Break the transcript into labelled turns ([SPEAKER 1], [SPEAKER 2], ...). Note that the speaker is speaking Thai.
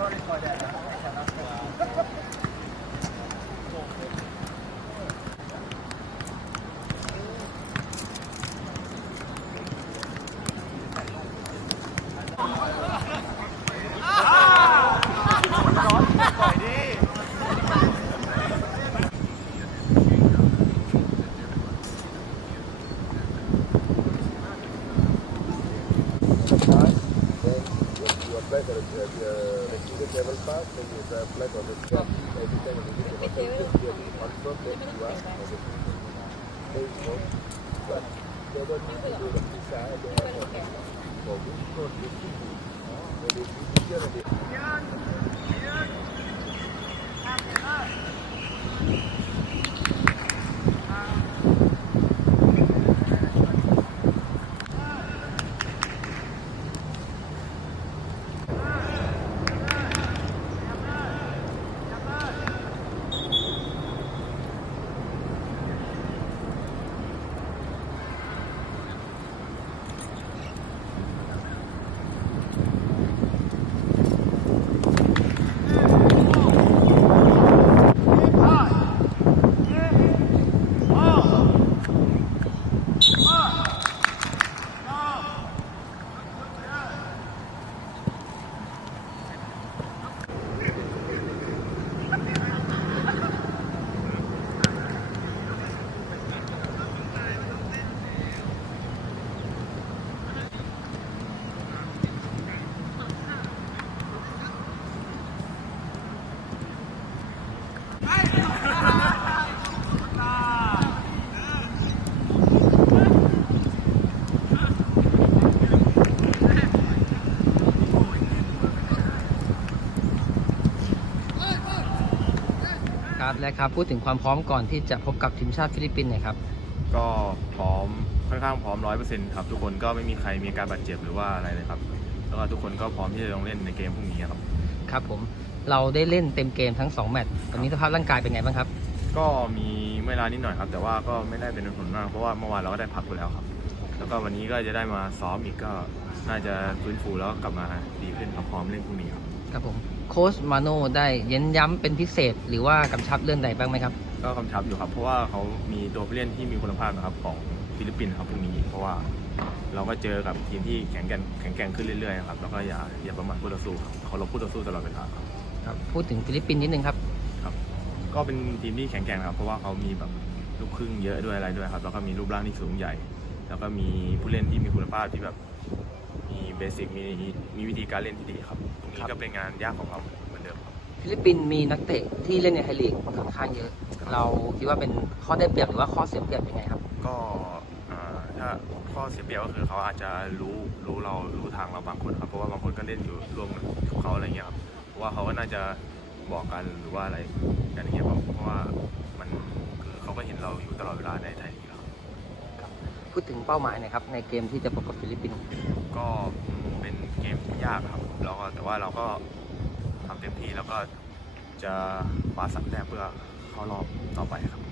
[SPEAKER 1] کاری پایدار apply for it. If you the pass, then you apply for the job. Every time you get the hotel, you are also paid you are paid for. But they don't to do the visa. They have for which
[SPEAKER 2] ครับและครับพูดถึงความพร้อมก่อนที่จะพบกับทีมชาติฟิลิปปินส์หน่อยครับ
[SPEAKER 3] ก็พร้อมค่อนข้างพร้อมร้อยเปอร์เซ็นต์ครับ ทุกคนก็ไม่มีใครมีอาการบาดเจ็บหรือว่าอะไรเลยครับ แล้วก็ทุกคนก็พร้อมที่จะลงเล่นในเกมพรุ่งนี้ครับ
[SPEAKER 2] ครับผม เราได้เล่นเต็มเกมทั้ง 2 แมตช์ตอนนี้สภาพร่างกายเป็นไงบ้างครับ
[SPEAKER 3] ก็มีเวลานิดหน่อยครับ แต่ว่าก็ไม่ได้เป็นผลมากเพราะว่าเมื่อวานเราก็ได้พักไปแล้วครับ แล้วก็วันนี้ก็จะได้มาซ้อมอีกก็น่าจะฟื้นฟูแล้วก็กลับมาดีขึ้นครับพร้อมเล่นพรุ่งนี้ครับ
[SPEAKER 2] ครับผมโค้ชมาโน่ได้เย้นย้ำเป็นพิเศษ หรือว่ากำชับเรื่องใดบ้างไหมครับ
[SPEAKER 3] ก็กำชับอยู่ครับ เพราะว่าเขามีตัวผู้เล่นที่มีคุณภาพนะครับของฟิลิปปินส์ครับพรุ่งนี้ เพราะว่าเราก็เจอกับทีมที่แข็งแกร่งแข็งแกร่งขึ้นเรื่อยๆครับแล้วก็อย่าอย่าประมาทคู่ต่อสู้ครับเขาเราคู่ต่อสู้ตลอดเวลาครับ
[SPEAKER 2] ครับ พูดถึงฟิลิปปินส์นิดนึงครับ
[SPEAKER 3] ครับ ก็เป็นทีมที่แข็งแกร่งนะครับ เพราะว่าเขามีแบบลูกครึ่งเยอะด้วยอะไรด้วยครับ แล้วก็มีรูปร่างที่สูงใหญ่ แล้วก็มีผู้เล่นที่มีคุณภาพที่แบบ มีเบสิกมีมีวิธีการเล่นที่ดีครับ ตรงนี้ก็เป็นงานยากของเราเหมือนเดิมครับ
[SPEAKER 2] ฟิลิปปินส์มีนักเตะที่เล่นในไทยลีกค่อนข้างเยอะ เราคิดว่าเป็นข้อได้เปรียบหรือว่าข้อเสียเปรียบยังไงครับ
[SPEAKER 3] ก็อ่าถ้าข้อเสียเปรียบก็คือเขาอาจจะรู้รู้เรารู้ทางเราบางคนครับ เพราะว่าบางคนก็เล่นอยู่ร่วมกับเขาอะไรเงี้ยครับเพราะ ว่าเขาก็น่าจะบอกกันหรือว่าอะไรกันอย่างเงี้ยครับเพราะว่ามันคือเขาก็เห็นเราอยู่ตลอดเวลาในไทยลีกครับ
[SPEAKER 2] พูดถึงเป้าหมายหนะครับในเกมที่จะพบกับฟิลิปปินส์
[SPEAKER 3] ก็อืมเป็นเกมที่ยากครับแล้วก็แต่ว่าเราก็ทำเต็มที่แล้วก็จะคว้าสักแต้มเพื่อเข้ารอบต่อไปครับ